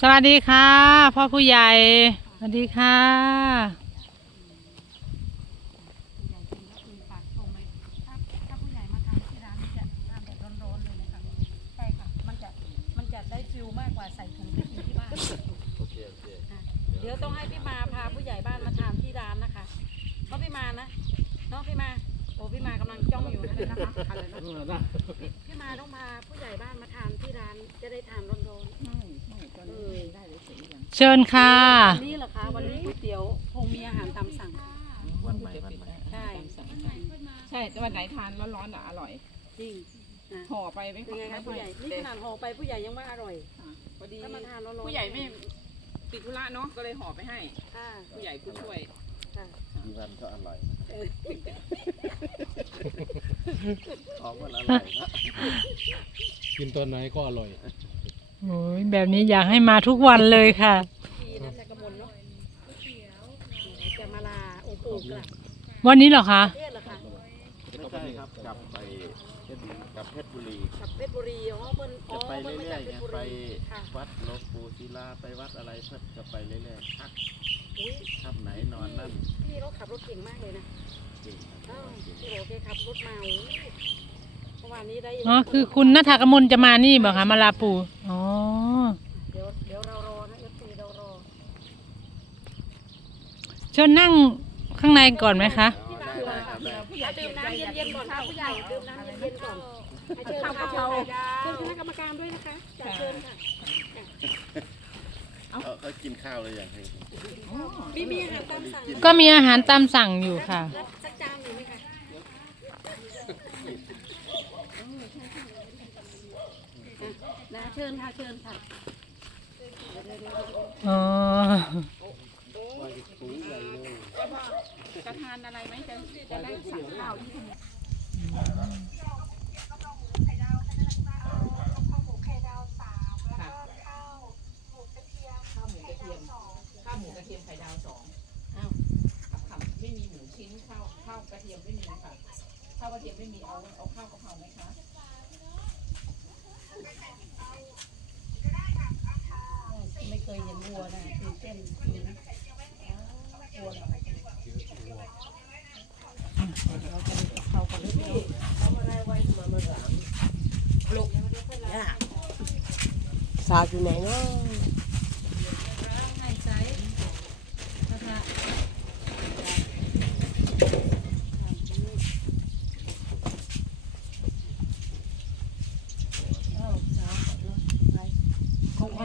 สวัสดีค่ะ พ่อผู้ใหญ่ สวัสดีค่ะผู้ใหญ่กินก็คือฝากชมเลยถ้าถ้าผู้ใหญ่มาทานที่ร้านนี่จะทานแบบร้อนๆเลยนะคะใช่ค่ะมันจะมันจะได้ฟิลมากกว่าใส่ถุงไปกินที่บ้าน โอเคโอเคเดี๋ยวต้องให้พี่มาพาผู้ใหญ่บ้านมาทานที่ร้านนะคะเนาะพี่มานะเนาะพี่มา โอ้พี่มากำลังจ้องอยู่นะคะอะไรนะพี่มาต้องพาผู้ใหญ่บ้านมาทานที่ร้านจะได้ทานร้อนๆ เออเชิญค่ะ วันนี้เหรอคะวันนี้ก๋วยเตี๋ยวคงมีอาหารตามสั่งวันใหม่วันใหม่ใช่ใช่แต่วันไหนทานร้อนๆอะอร่อยจริงนะห่อไปไม่เป็นไงคะผู้ใหญ่นี่ขนาดห่อไปผู้ใหญ่ยังว่าอร่อยพอดีถ้ามาทานร้อนๆผู้ใหญ่ไม่ติดธุระเนาะก็เลยห่อไปให้ค่ะผู้ใหญ่ผู้ช่วยค่ะกี่วันก็อร่อยเออของมันอร่อยนะกินตอนไหนก็อร่อย โอ้ยแบบนี้อยากให้มาทุกวันเลยค่ะดีนะแต่กระมวลเนาะจะมาลาองค์ปู่กลับวันนี้เหรอคะประเทศเหรอคะไม่ใช่ครับกลับไปเพชรบุรีกลับเพชรบุรี กลับเพชรบุรีอ๋อเพิ่นอ๋อจะไปเพิ่นเรื่อยๆเพไงชรบุไปรีค่ะวัดหลวงปู่ศิลาไปวัดอะไรเพื่อจะไปเรื่อยๆพักอุ้ยทับไหนนอนนั่นพี่เขาขับรถเก่งมากเลยนะจริงอ้าวพี่โอเคขับรถมาโอ้ยเมื่อ วานนี้ได้อ๋อคือคุณนัทกมลจะมานี่บอกคะมาลาปูอ๋อเดี๋ยวเดี๋ยวเรารอนะเอฟซีเรารอเชิญนั่งข้างในก่อนไหมคะอ๋อได้ได้ครับได้ผู้ใหญ่ดื่มน้ำเย็นๆก่อนค่ะผู้ใหญ่ดื่มน้ำเย็นๆก่อนให้เชิญค่ะเชิญค่ะเชิญคณะกรรมการด้วยนะคะจัดเชิญค่ะเขาเขากินข้าวเลยอย่างไรมีมีอาหารตามสั่งก็มีอาหารตามสั่งอยู่ค่ะรับสักจานหนึ่งไหมคะ นะเชิญค่ะเชิญค่ะอ๋อจะทานอะไรไหมจะจะได้สั่งข้าวที่ข้าวหมูกระเทียมข้าวหมูกระเทียมไข่ดาวสองอ้าวครับค่ะไม่มีหมูชิ้นข้าวข้าวกระเทียมไม่มีค่ะข้าวกระเทียมไม่มีเอาเอาข้าวกะเพราไหมคะ ไม่เค ยเห็นวัวนะตื่นเต้นอยู่นะวัวเขากันเลยสาวอยู่ไหนเนาะ เอาไป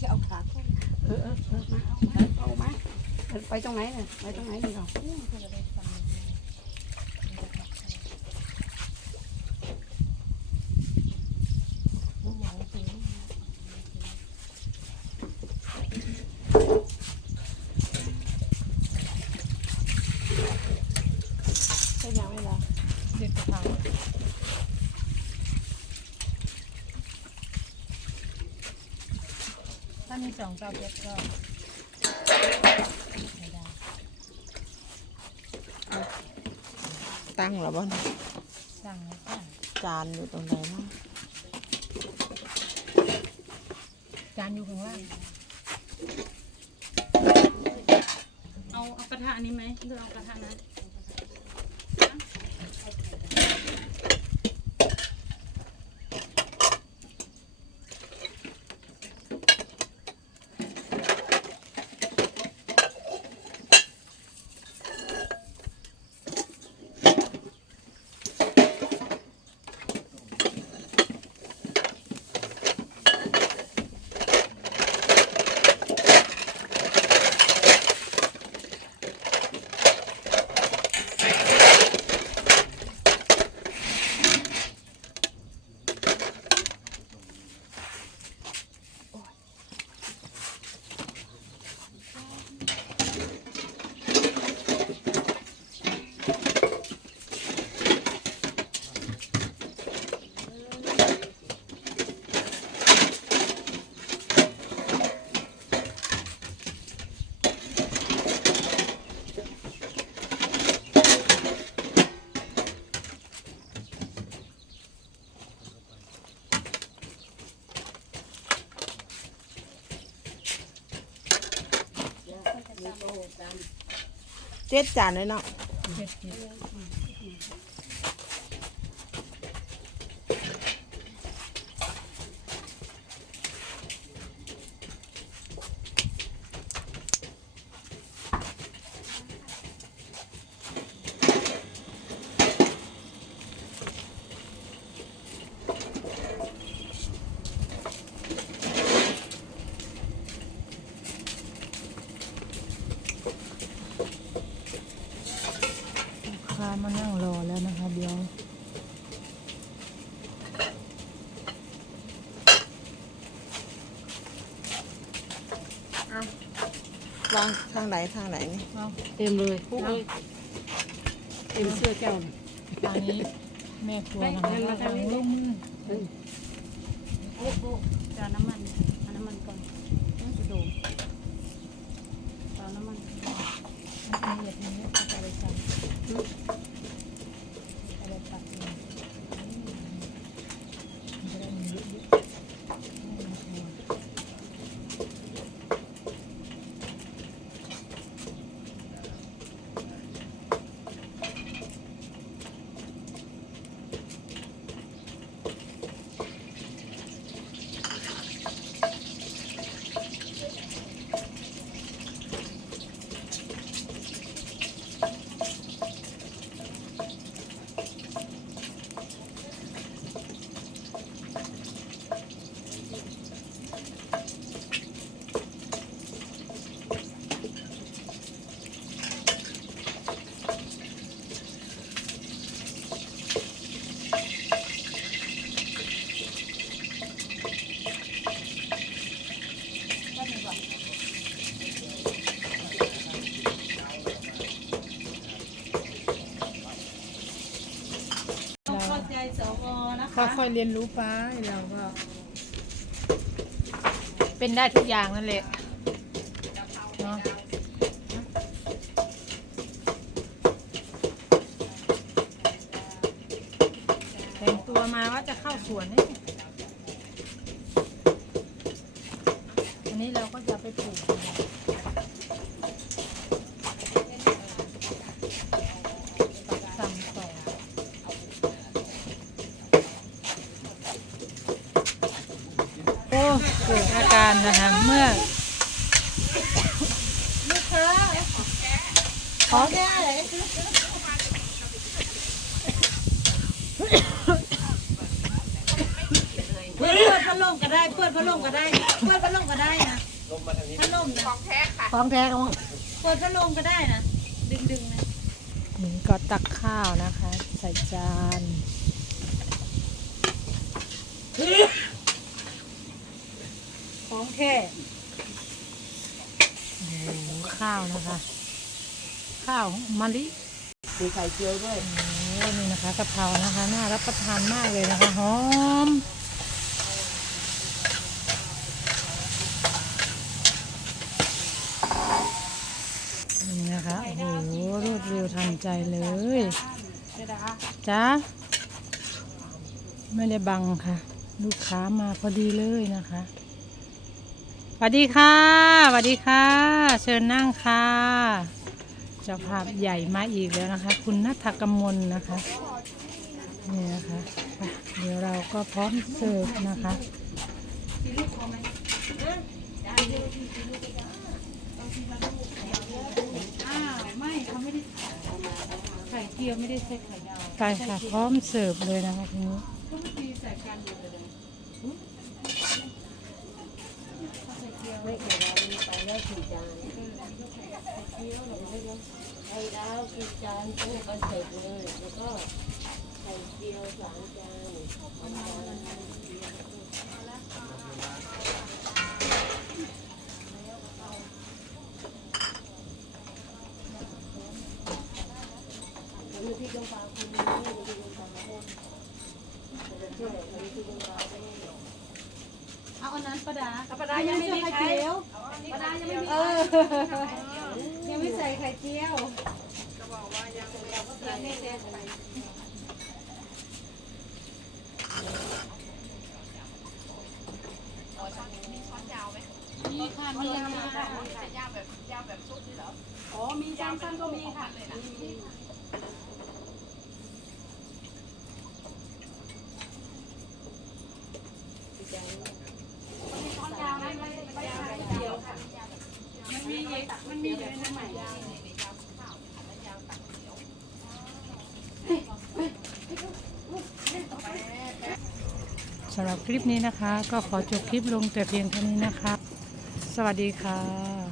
จะเอาขาขึ้นเออเออเออมาเอามาเอามา ไปตรงไหนเนี่ยไปตรงไหนดีเราใช่ยังไงล่ะเด็ดกะเพราถ้ามีสองเตาเล็กก็ ตั้งแล้วบ่สั่งแล้วค่ะจานอยู่ตรงไหนเนาะจานอยู่ข้างล่างเอาเอากระทะอันนี้ไหมหรือเอากระทะนั้น เจ็ดจานเลยเนาะ ค้ามานั่งรอแล้วนะคะ เดี๋ยววางทางไหนทางไหนนี่เต็มเลยปุ๊บเลยเต็มเสื้อเจ้าเลยตอนนี้แม่ครัวนะคะให้เงินมาทางนี้ลงมือโอ้โหจะเอาน้ำมันเอาน้ำมันก่อนต้องจะดูเอาน้ำมัน ละเอียดนี้ก็จะไปทำอะไรตัดเองมันจะได้มีเยอะๆเรา เข้าใจสวนะ ก็ คะ ค่ อยเรียนรู้ไปเราก็ เป็นได้ทุกอย่างนั่นแหละเนาะแต่งตัวมาว่าจะเข้าสวนนี่อันนี้เราก็จะไปปลูกสั่งต่อ โอ้ เกิดอาการนะคะเมื่อลูกค้าขอได้เปิดพัดลมก็ได้ เปิดพัดลมก็ได้ เปิดพัดลมก็ได้นะพัดลมนะของแท้ค่ะของแท้ของเปิดพัดลมก็ได้นะ ดึงดึงๆนะนี่ก็ตักข้าวนะคะ ใส่จาน ของแค่โอ้โหข้าวนะคะ ข้าวมะลิมีไข่เจียวด้วยโอ้นี่นะคะกะเพรานะคะน่ารับประทานมากเลยนะคะหอมนี่นะคะโอ้โหรวดเร็วทันใจเลยจ้าไม่ได้บังค่ะ ลูกค้ามาพอดีเลยนะคะส วัสดีค่ะสวัสดีค่ะ เชิญนั่งค่ะเจ้าภาพใหญ่มาอีกแล้วนะคะ คุณนัทกมลนะคะนี่นะคะไปเดี๋ยวเราก็พร้อมเสิร์ฟนะคะอ้าวไม่เขาไม่ได้ไข่เจียวไม่ได้ใส่ไข่ดาวไปค่ะพร้อมเสิร์ฟเลยนะคะทีนี้ ก็ไม่ตีใส่กันอยู่เลย ไม่ไข่ดาวมี ไปแล้วสี่จานไข่ดาวสี่จานตู้ก็เสร็จเลยแล้วก็ไข่เจียวสามจานมีพี่จงปาคุณนี่มีพี่จงปาคุณช่วยมีพี่จงปาด้วยเอาอันนั้นประดาประดายังไม่มีไข่ไข่เจียว ประดายังไม่มีเออยังไม่ใส่ไข่เจียวมีค่ะมียังมีค่ะยาวแบบยาวแบบชุดนี่เหรอ อ๋อ มีจามสั้นก็มีค่ะมีมีช้อนยาวนะไม่ไม่ใช่เดียวค่ะ มันมีเอกมันมีอยู่ในนั้นใหม่ สำหรับ คลิปนี้นะคะ ก็ขอจบคลิปลงแต่เพียงเท่านี้นะคะ สวัสดีค่ะ